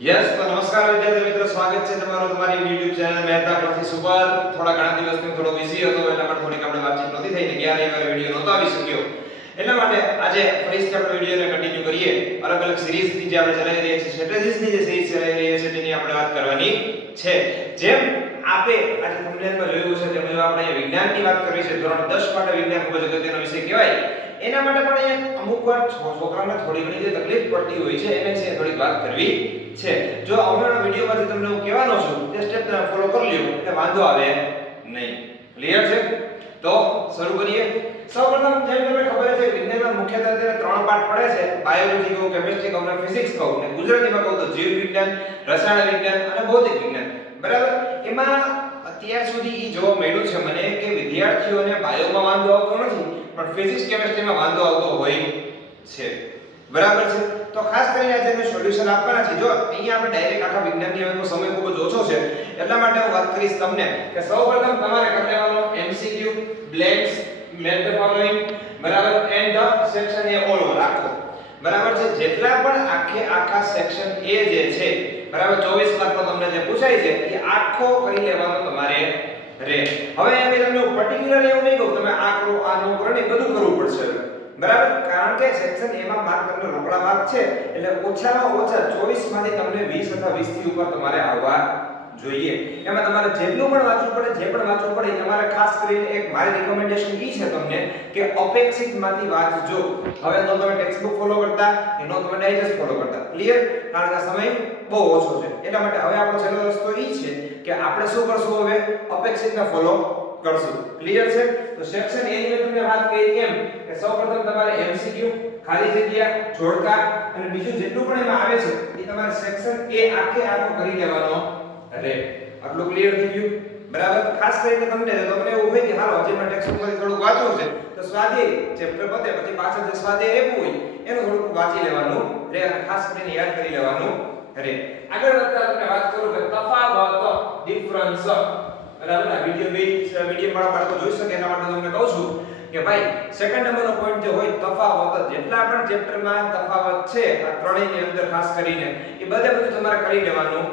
Yes તો નમસ્કાર વિદ્યાર્થી મિત્રો, સ્વાગત છે તમારું તમારી YouTube ચેનલ મહેતા પરથી સુપર થોડા ઘણા દિવસથી થોડો બિઝી હતો એટલા માટે થોડીક આપણે વાતચીત નહોતી થઈ ને ગયા રવિવારે વિડિયો નહોતો આવી શક્યો. એટલા માટે આજે ફરીથી આપણે વિડિયોને કન્ટિન્યુ કરીએ. અલગ અલગ સિરીઝની જે આપણે ચલાવી રહ્યા છીએ સ્ટ્રેટેજીસની જે સિરીઝ ચલાવી રહ્યા છીએ, તેની આપણે વાત કરવાની છે. જેમ આપે આજે થંબનેલમાં જોયું છે, તેમ આપણે વિજ્ઞાનની વાત કરવી છે. ધોરણ 10 માટે વિજ્ઞાન ખૂબ જ અગત્યનો વિષય કહેવાય. એના માટે પણ અહીંયા અમુક વાર છોકરાઓને થોડી ઘણી જે તકલીફ પડતી હોય છે, એને છે થોડીક વાત કરવી છે. જો આવનારા વિડીયોમાંથી તમને હું કહેવાનો છું, તે સ્ટેપ તમે ફોલો કરી લ્યો, એટલે વાંધો આવે નહીં. ક્લિયર છે? તો શરૂ કરીએ. સૌપ્રથમ, જેમ તમને ખબર છે, વિજ્ઞાનમાં મુખ્યત્વે તેને ત્રણ પાઠ પડે છે. બાયોલોજી કહું કેમિસ્ટ્રી કહું, અને ફિઝિક્સ કહું. ને ગુજરાતીમાં કહું તો જીવ વિજ્ઞાન, રસાયણ વિજ્ઞાન અને ભૌતિક વિજ્ઞાન. બરાબર? એમાં અત્યાર સુધી એ જોવા મળ્યું છે મને કે વિદ્યાર્થીઓને બાયોમાં વાંધો આવતો નથી. પણ ફિઝિક્સ કેમેસ્ટ્રીમાં વાંધો આવતો હોય છે. બરાબર છે? તો ખાસ કરીને આજે મેં સોલ્યુશન આપવાના છે. જો અહીંયા આપણે ડાયરેક્ટ આખા વિજ્ઞાનની હવે સમય ખૂબ જ ઓછો છે, એટલા માટે હું વાત કરીશ તમને કે સૌપ્રથમ તમારે કરી લેવાનો MCQ બ્લેન્ક્સ મેટ ફોલોઇંગ બરાબર? And the section A all રાખો. બરાબર છે? જેટલા પણ આખે આખા સેક્શન એ જે છે, બરાબર? 24 માર્કનો તમને જે પૂછાય છે, એ આખો કરી લેવાનો તમારે રે. હવે એમ તમને પર્ટિક્યુલર એવું નહીં કહું, તમે આ કરો આ નો કરો ને બધું કરવું પડશે બરાબર? કારણ કે સેક્શન એ માં માર્ક તમને રોકડા માર્ક છે, એટલે ઓછામાં ઓછા 24 માંથી તમને 20 અથવા 20 થી ઉપર તમારે આવવા જોઈએ. એમાં તમારે જેટલું પણ વાંચવું પડે, જે પણ વાંચવું પડે તમારે ખાસ કરીને એક મારી રિકમેન્ડેશન ઈ છે તમને કે અપેક્ષિતમાંથી વાંચજો. હવે નો તમે ટેક્સ્ટ બુક ફોલો કરતા કે નો તમે ડાયજેસ્ટ ફોલો કરતા. ક્લિયર કારણ કે સમય બહુ ઓછો છે. એટલા માટે હવે આપણો છેલ્લો રસ્તો ઈ છે કે આપણે શું કરશું હવે? અપેક્ષિતને ફોલો કરશું. ક્લિયર છે? તો સેક્શન એ ની તમને વાત કહી એમ કે સૌપ્રથમ તમારે એમસીક્યુ ખાલી જગ્યા, જોડકા અને બીજું જેટલું પણ એમાં આવે છે, એ તમારે સેક્શન એ આખે આખો કરી લેવાનો રહે. આટલું ક્લિયર થઈ ગયું? બરાબર? ખાસ કરીને તમને તમને એવું હોય કે હાલો, હજી મને ટેક્સ્ટ થોડું વાંચવું છે, તો સ્વાધ્યાય ચેપ્ટર પતે, પછી પાછળ જે સ્વાધ્યાય રહેવું હોય, એનું થોડુંક વાંચી લેવાનું રે અને ખાસ કરીને યાદ કરી લેવાનું રે આગળ વધતા તમને વાત કરું કે ડિફરન્સ બરાબર? આ વિડિયો બે વિડિયો મારા બાળકો જોઈ શકે, એના માટે તમને કહું છું કે ભાઈ સેકન્ડ નંબરનો પોઈન્ટ જે હોય, તફાવત જેટલા પણ ચેપ્ટરમાં તફાવત છે, આ ત્રણેયની અંદર ખાસ કરીને, એ બધે બધું તમારે કરી લેવાનું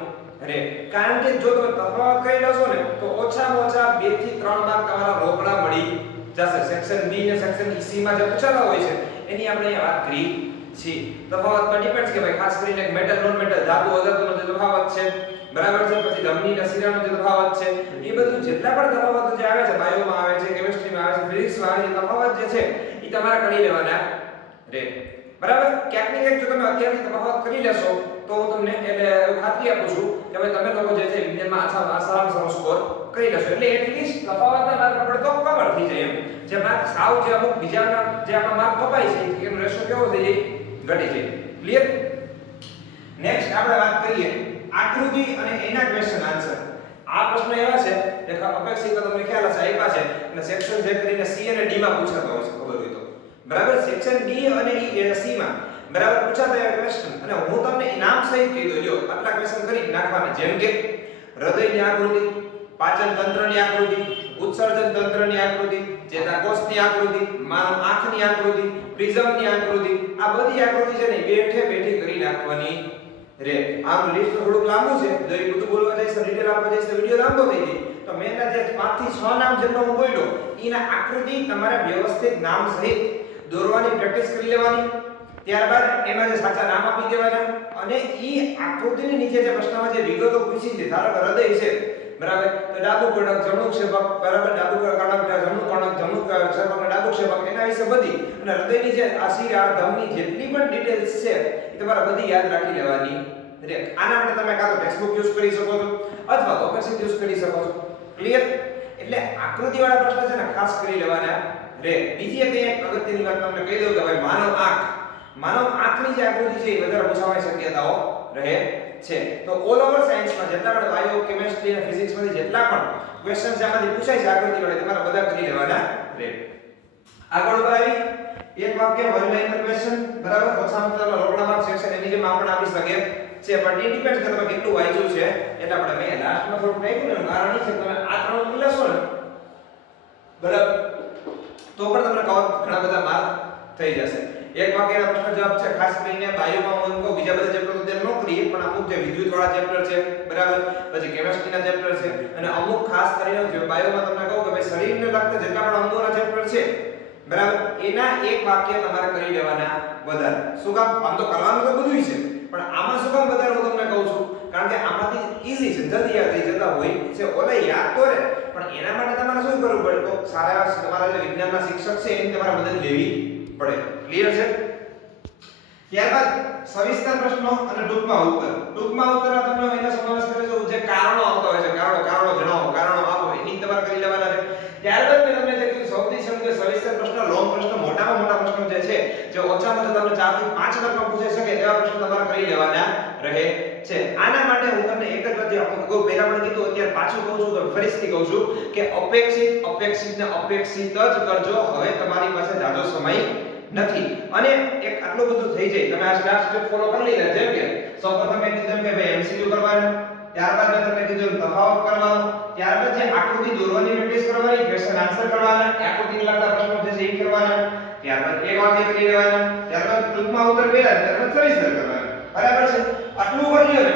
રે. કારણ કે જો તમે તફાવત કરી લેશો ને, તો ઓછામાં ઓછા 2 થી 3 માર્ક તમારા રોકડા મળી જશે. સેક્શન બી ને સેક્શન સી માં જે પૂછાતા હોય છે, એની આપણે વાત કરી છીએ. ડિપેન્ડ છે કે ભાઈ, ખાસ કરીને મેટલ નોન મેટલ ધાતુ અધાતુનો જે તફાવત છે, બરાબર છે? પછી ધમની અને શિરાનો જે તફાવત છે, એ બધું જેટલા પણ તફાવતો જે આવે છે, બાયોમાં આવે છે કેમિસ્ટ્રીમાં આવે છે ફિઝિક્સમાં આવે છે તફાવત જે છે, એ તમારે કરી લેવાના રે. બરાબર? ક્યાંક ને ક્યાંક જો તમે અત્યારથી તફાવત કરી લેશો, તો હું તમને એટલે એવું ખાતરી આપું છું કે ભાઈ તમે લોકો જે છે વિજ્ઞાનમાં આછા સારામાં સારો સ્કોર કરી લેશો. એટલે એટલીસ્ટ તફાવતના માર્ક આપણે તો કવર થઈ જાય એમ. જે માર્ક સાવ જે અમુક બીજાના જે આપણા માર્ક કપાય છે, એનો રેશિયો કેવો થઈ જાય? ઘટી જાય. ક્લિયર નેક્સ્ટ આપણે વાત કરીએ આકૃતિ અને એના ક્વેશ્ચન આન્સર આ પ્રશ્ન એવા છે કે અપેક્ષિત તમને ખ્યાલ હશે આપ્યા છે. અને સેક્શન જે કરીને સી અને ડી માં પૂછાતો હોય છે, ખબર હોય તો. બરાબર? સેક્શન ડી અને સી માં. બરાબર? પૂછાતા એવા ક્વેશ્ચન અને હું તમને ઇનામ સહિત કહી દઉં, જો આટલા ક્વેશ્ચન કરી નાખવાના. જેમ કે હૃદયની આકૃતિ, પાચન તંત્રની આકૃતિ, ઉત્સર્જન તંત્રની આકૃતિ, ચેતાકોષની આકૃતિ, માનવ આંખની આકૃતિ, પ્રિઝમની આકૃતિ, આ બધી આકૃતિ છે ને બેઠે બેઠી કરી નાખવાની રે આનું લિસ્ટ થોડુંક લાંબુ છે. જો એ બધું બોલવા જઈશ ડિટેલ આપવા જઈશ તો વિડિયો લાંબો થઈ જાય. તો મેં એના જે 5 થી 6 નામ જેટલો હું બોલ્યો, એના આકૃતિ તમારે વ્યવસ્થિત નામ સહિત દોરવાની પ્રેક્ટિસ કરી લેવાની. ત્યારબાદ એમાં જે સાચા નામ આપી દેવાના અને ઈ આકૃતિની નીચે જે પ્રશ્નમાં જે વિગતો પૂછી છે, ધારો કે હૃદય છે, બરાબર? તો ડાબુ કર્ણક જમણું ક્ષેપક, બરાબર? ડાબુ કર્ણક જમણું ક્ષેપક છે બધી. અને હૃદયની જે આ શિરા ધમની જેટલી પણ ડિટેલ્સ છે, એ તમારે બધી યાદ રાખી લેવાની. રે આના માટે તમે કાં તો ટેક્સ્ટબુક યુઝ કરી શકો છો, અથવા તો અપેક્ષિત યુઝ કરી શકો છો. ક્લિયર એટલે આકૃતિ વાળા પ્રશ્ન છે ને ખાસ કરી લેવાના. રે, બીજી એક એક અગત્યની વાત તમને કહી દઉં કે ભાઈ માનવ આંખ. માનવ આંખની જે આકૃતિ છે એ વધારે પૂછાવાની શક્યતાઓ રહે છે. તો ઓલ ઓવર સાયન્સમાં જેટલા પણ બાયો કેમિસ્ટ્રી અને ફિઝિક્સમાંથી જેટલા પણ ક્વેશ્ચન્સ આમાંથી પૂછાય છે આકૃતિ વડે તમારે બધા કરી લેવાના. રહે આગળ આવી એક વાક્ય વન લાઇનર ક્વેશ્ચન બરાબર? ઓછામાં ઓછા રોકડા માર્ક સેક્શન એની જેમ આપણે આપી શકે છે પણ એ ડિપેન્ડ કરે તમે કેટલું વાંચ્યું છે, એટલે આપણે મેં લાસ્ટમાં થોડું નાખ્યું ને કારણ છે, તમે આ ત્રણ મૂકી લેશો ને, બરાબર? તો પણ તમને કવર ઘણા બધા માર્ક થઈ જશે. એક વાક્યના પ્રશ્ન જવાબ છે, ખાસ કરીને બાયોમાં હું કહું, બીજા બધા ચેપ્ટર તો તેમ ન કરીએ, પણ અમુક જે વિદ્યુત વાળા ચેપ્ટર છે, બરાબર? પછી કેમેસ્ટ્રીના ચેપ્ટર છે, અને અમુક ખાસ કરીને જે બાયોમાં તમને કહું કે ભાઈ શરીરને લગતા જેટલા પણ અંગોના ચેપ્ટર છે બરાબર? એના એક વાક્ય તમારે કરી લેવાના વધારે. શું કામ? આમ તો કરવાનું તો બધું છે. પણ આમાં શું કામ વધારે હું તમને કહું છું? કારણ કે આમાંથી ઈઝી છે. જલ્દી યાદ થઈ જતા હોય છે. ઓલે યાદ તો રહે. પણ એના માટે તમારે શું કરવું પડે? તો સારા તમારા જે વિજ્ઞાનના શિક્ષક છે એની તમારે મદદ લેવી પડે. ક્લિયર છે? ત્યારબાદ સવિસ્તર પ્રશ્નો અને ટૂંકમાં ઉત્તર. ટૂંકમાં ઉત્તર તમને એનો સમાવેશ કરે છે, જે કારણો આવતા હોય છે, કારણો કારણો જણાવો, કારણો આપો, એની તમારે કરી લેવાના છે. ત્યારબાદ મેં તમને જે કીધું, સૌથી છેલ્લે જે સવિસ્તર પ્રશ્ન, લોંગ પ્રશ્ન, મોટામાં મોટા પ્રશ્નો જે છે, જે ઓછામાં ઓછા તમને 4 થી 5 માર્કમાં પૂછાઈ શકે, એવા પ્રશ્નો તમારે કરી લેવાના રહે છે. આના માટે હું તમને એક જ વાત અમુક પહેલા પણ કીધું, અત્યારે પાછું કહું છું તો ફરીથી કહું છું કે અપેક્ષિત અપેક્ષિત ને અપેક્ષિત જ કરજો. હવે તમારી પાસે જાજો સમય નથી. અને એક આટલું બધું થઈ જાય. તમે આ સ્ટાર સ્ટેપ ફોલો કરી લીધા, જેમ કે સૌપ્રથમ મેં કીધું કે ભાઈ એમસીક્યુ કરવાના, ત્યારબાદ મેં તમને કીધું તફાવત કરવાનો, ત્યારબાદ જે આકૃતિ દોરવાની પ્રેક્ટિસ કરવાની ક્વેશ્ચન આન્સર કરવાના આકૃતિને લગતા પ્રશ્નો જે છે એ કરવાના, ત્યારબાદ એક વાક્ય કરી લેવાના, ત્યારબાદ ટૂંકમાં ઉત્તર પહેલા ત્યારબાદ સવિસ્તર કરવાના. બરાબર છે? આટલું કરી લ્યો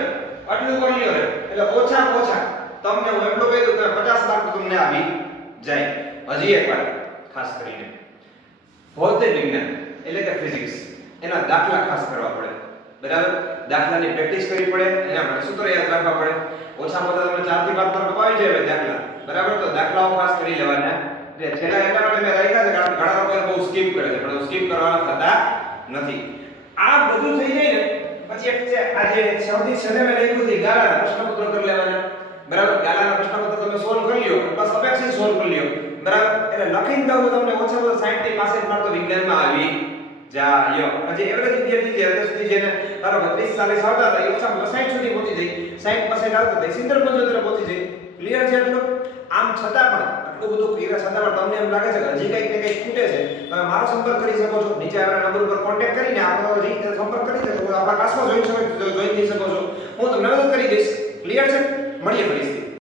આટલું કરી લ્યો એટલે ઓછા ઓછા તમને હું એટલું કહી દઉં કે 50 માર્ક તમને આવી જાય. હજી એકવાર ખાસ કરીને. ભૌતિક વિજ્ઞાન, એટલે કે ફિઝિક્સ એના દાખલા ખાસ કરવા પડે. બરાબર? દાખલાની પ્રેક્ટિસ કરવી પડે, એના માટે સૂત્ર યાદ રાખવા પડે. ઓછામાં ઓછા તમે 4 થી 5 માર્ક અપાવી જાય દાખલા. બરાબર? તો દાખલાઓ ખાસ કરી લેવાના. એટલે છેલ્લા એટલા માટે મેં રાખ્યા છે, કારણ ઘણા લોકો બહુ સ્કીપ કરે છે, પણ સ્કીપ કરવાના થતા નથી. આ બધું થઈ જાય ને, પછી એક છે આજે સૌથી છેલ્લે મેં લખ્યું છે ગાળાના પ્રશ્નપત્ર કરી લેવાના. બરાબર? ગાળાના પ્રશ્નપત્ર તમે સોલ્વ કરી લ્યો, બસ અપેક્ષિત સોલ્વ કરી લ્યો. બરાબર? એટલે લખીને દઉં તો તમને ઓછામાં ઓછા 60 થી 65 માર્ક તો વિજ્ઞાનમાં આવી જાયો. આજે એવરેજ વિદ્યાર્થી જે અત્યાર સુધી જેને ધારો કે 30 40 આવતા હતા, એ ઓછામાં ઓછા 60 સુધી પહોંચી જાય. 60% આવતા હતા 70 75 પહોંચી જાય. ક્લિયર છે એટલું આમ છતાં પણ, આટલું બધું ક્લિયર છતાં પણ તમને એમ લાગે છે કે હજી કંઈક ને કંઈક ખૂટે છે. તમે મારો સંપર્ક કરી શકો છો. નીચે આપણા નંબર ઉપર કોન્ટેક્ટ કરીને આપણો રીતે સંપર્ક કરી શકો છો, આપણા ક્લાસમાં જોઈ શકો જોઈ થઈ શકો છો. હું તમને મદદ કરી દઈશ. ક્લિયર છે? મળીએ ફરીથી.